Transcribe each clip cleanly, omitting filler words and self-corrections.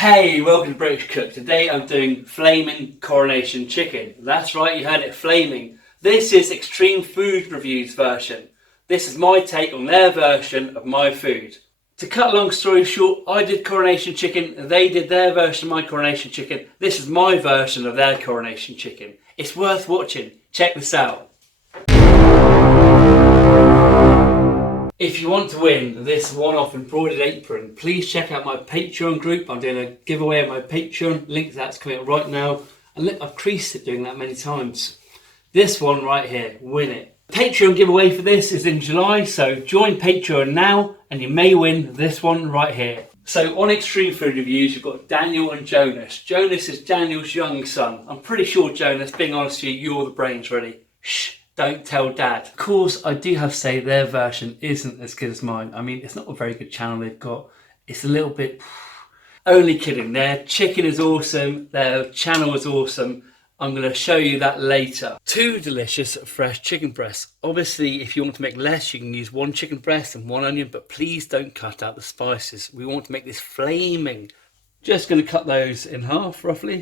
Hey, welcome to British Cook. Today I'm doing flaming coronation chicken. That's right, you heard it, flaming. This is Extreme Food Reviews version. This is my take on their version of my food. To cut a long story short, I did coronation chicken, they did their version of my coronation chicken. This is my version of their coronation chicken. It's worth watching. Check this out. If you want to win this one-off embroidered apron, please check out my Patreon group. I'm doing a giveaway on my Patreon. Link to that's coming up right now. And look, I've creased it doing that many times. This one right here, win it. Patreon giveaway for this is in July, so join Patreon now and you may win this one right here. So on Extreme Food Reviews, you've got Daniel and Jonas. Jonas is Daniel's young son. I'm pretty sure, Jonas, being honest with you, you're the brains, really. Shh. Don't tell Dad. Of course, I do have to say their version isn't as good as mine. I mean, it's not a very good channel they've got. It's a little bit... Only kidding. Their chicken is awesome. Their channel is awesome. I'm going to show you that later. 2 delicious fresh chicken breasts. Obviously, if you want to make less, you can use 1 chicken breast and 1 onion, but please don't cut out the spices. We want to make this flaming. Just going to cut those in half, roughly.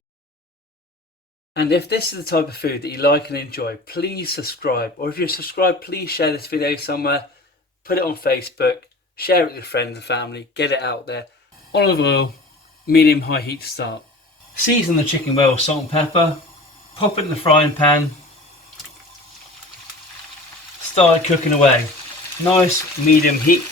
And if this is the type of food that you like and enjoy, please subscribe. Or if you're subscribed, please share this video somewhere. Put it on Facebook. Share it with your friends and family. Get it out there. Olive oil, medium-high heat to start. Season the chicken well with salt and pepper. Pop it in the frying pan. Start cooking away. Nice medium heat.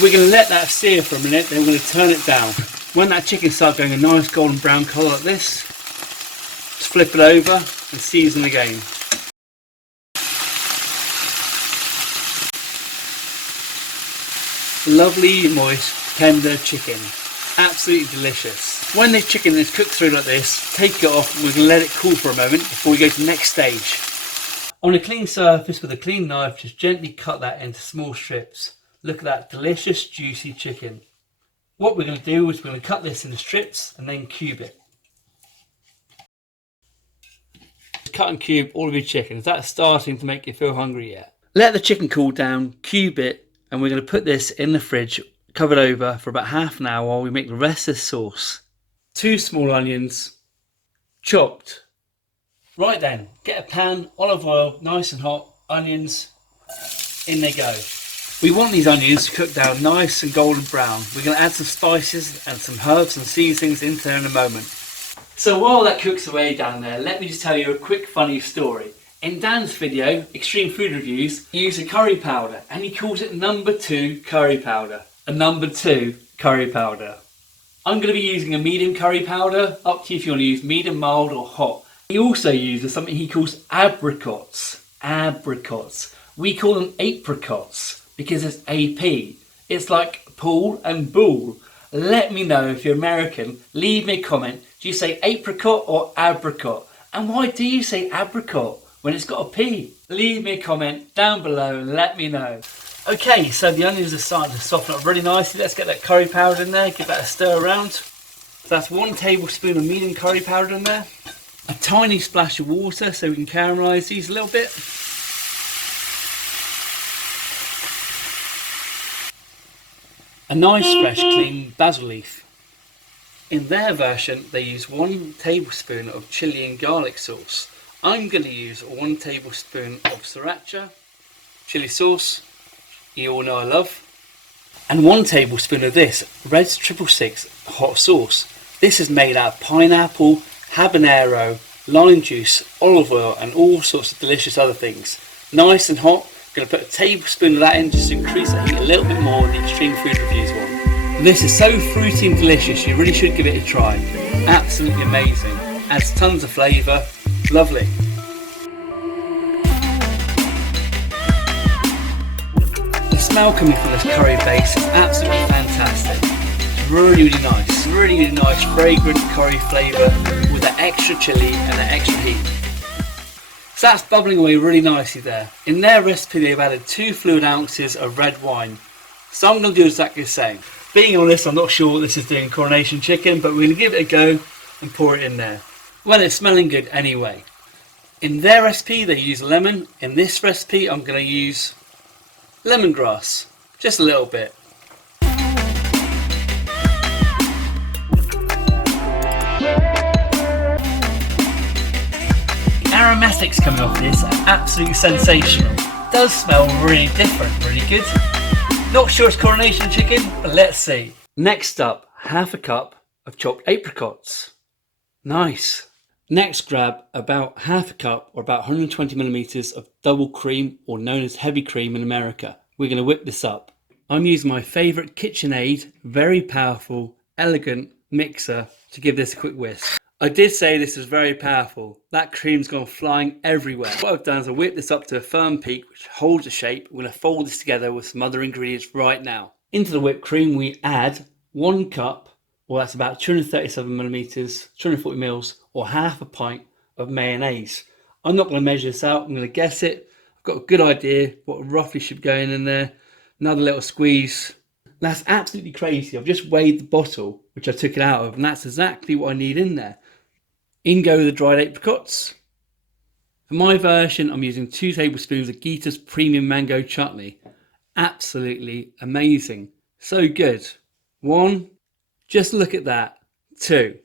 We're going to let that sear for a minute, then we're going to turn it down. When that chicken starts going a nice golden brown colour like this, just flip it over and season again. Lovely, moist, tender chicken. Absolutely delicious. When the chicken is cooked through like this, take it off and we're going to let it cool for a moment before we go to the next stage. On a clean surface with a clean knife, just gently cut that into small strips. Look at that delicious, juicy chicken. What we're going to do is we're going to cut this into strips and then cube it. Cut and cube all of your chicken. Is that starting to make you feel hungry yet? Let the chicken cool down, cube it, and we're going to put this in the fridge, covered over for about half an hour while we make the rest of the sauce. 2 small onions, chopped. Right then, get a pan, olive oil, nice and hot, onions, in they go. We want these onions to cook down nice and golden brown. We're going to add some spices and some herbs and seasonings into there in a moment. So while that cooks away down there, let me just tell you a quick funny story. In Dan's video, Extreme Food Reviews, he used a curry powder and he calls it number 2 curry powder. A number 2 curry powder. I'm going to be using a medium curry powder, up to you if you want to use medium, mild or hot. He also uses something he calls apricots. Apricots. We call them apricots. Because it's AP. It's like pool and bull. Let me know if you're American. Leave me a comment. Do you say apricot or apricot? And why do you say apricot when it's got a P? Leave me a comment down below and let me know. Okay, so the onions are starting to soften up really nicely. Let's get that curry powder in there. Give that a stir around. So that's 1 tablespoon of medium curry powder in there. A tiny splash of water so we can caramelise these a little bit. A nice fresh clean basil leaf. In their version they use 1 tablespoon of chilli and garlic sauce. I'm going to use 1 tablespoon of sriracha chilli sauce, you all know I love, and 1 tablespoon of this Red's 666 hot sauce. This is made out of pineapple, habanero, lime juice, olive oil and all sorts of delicious other things. Nice and hot. I'm going to put a tablespoon of that in just to increase the heat a little bit more than the Extreme Food Reviews one. This is so fruity and delicious, you really should give it a try. Absolutely amazing. Adds tons of flavour. Lovely. The smell coming from this curry base is absolutely fantastic. It's really nice. Really nice fragrant curry flavour with that extra chilli and that extra heat. So that's bubbling away really nicely there. In their recipe they've added 2 fluid ounces of red wine. So I'm going to do exactly the same. Being honest, I'm not sure what this is doing coronation chicken, but we're going to give it a go and pour it in there. Well, it's smelling good anyway. In their recipe they use lemon. In this recipe I'm going to use lemongrass. Just a little bit. The aromatics coming off this are absolutely sensational. It does smell really different, really good. Not sure it's coronation chicken, but let's see. Next up, half a cup of chopped apricots. Nice. Next, grab about half a cup or about 120 millimeters of double cream, or known as heavy cream in America. We're going to whip this up. I'm using my favorite KitchenAid, very powerful, elegant mixer to give this a quick whisk. I did say this was very powerful. That cream's gone flying everywhere. What I've done is I whipped this up to a firm peak which holds the shape. We're going to fold this together with some other ingredients right now. Into the whipped cream we add 1 cup, or that's about 237 millimeters, 240 mils, or half a pint of mayonnaise. I'm not going to measure this out, I'm going to guess it. I've got a good idea what roughly should go in there. Another little squeeze. That's absolutely crazy. I've just weighed the bottle, which I took it out of, and that's exactly what I need in there. In go the dried apricots. For my version, I'm using 2 tablespoons of Gita's premium mango chutney. Absolutely amazing. So good. 1, just look at that. 2.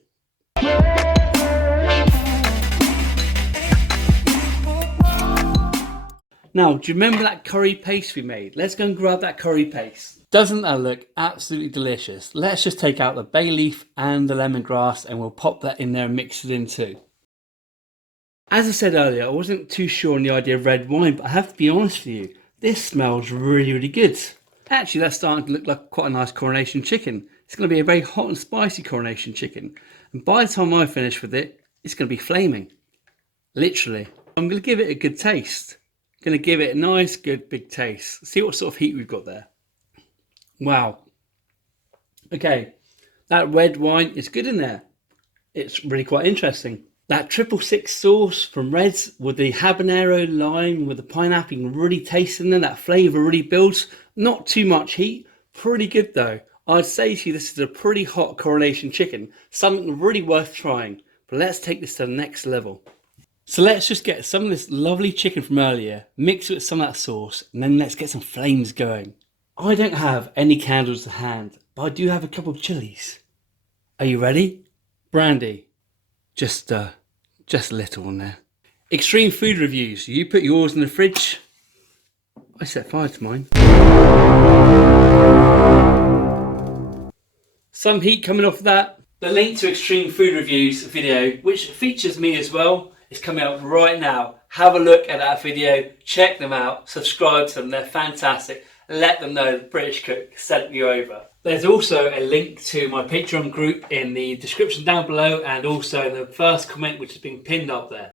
Now, do you remember that curry paste we made? Let's go and grab that curry paste. Doesn't that look absolutely delicious? Let's just take out the bay leaf and the lemongrass and we'll pop that in there and mix it in too. As I said earlier, I wasn't too sure on the idea of red wine, but I have to be honest with you, this smells really, really good. Actually, that's starting to look like quite a nice coronation chicken. It's going to be a very hot and spicy coronation chicken. And by the time I finish with it, it's going to be flaming. Literally. I'm going to give it a good taste. I'm going to give it a nice, good, big taste. See what sort of heat we've got there. Wow. Okay, that red wine is good in there. It's really quite interesting. That 666 sauce from Reds with the habanero lime with the pineapple, you can really taste in there. That flavour really builds. Not too much heat. Pretty good though. I'd say to you this is a pretty hot coronation chicken. Something really worth trying. But let's take this to the next level. So let's just get some of this lovely chicken from earlier, mix it with some of that sauce, and then let's get some flames going. I don't have any candles to hand, but I do have a couple of chilies. Are you ready? Brandy. Just a little one there. Extreme food reviews. You put yours in the fridge. I set fire to mine. Some heat coming off that. The link to Extreme Food Reviews video, which features me as well, is coming out right now. Have a look at that video. Check them out. Subscribe to them. They're fantastic. Let them know the British cook sent you over. There's also a link to my Patreon group in the description down below, and also in the first comment which has been pinned up there.